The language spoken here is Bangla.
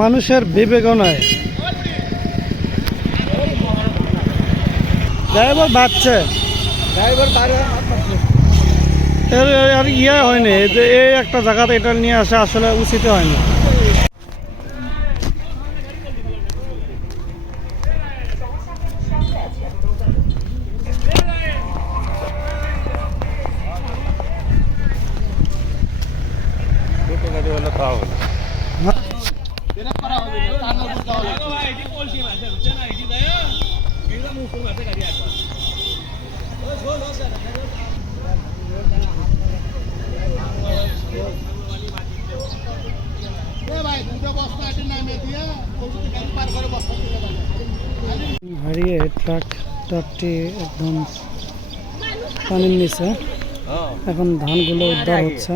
মানুষের বিবেকও নাই ড্রাইভার বাচ্চা এর আর ইয়ে হয়নি যে এই একটা জায়গাতে এটা নিয়ে আসা আসলে উচিত হয়নি। গাড়ি হলে তাও হলো হারিয়ে ট্রাক ট্রাকটি একদম পানির নিচে এখন ধানগুলো উদ্ধার হচ্ছে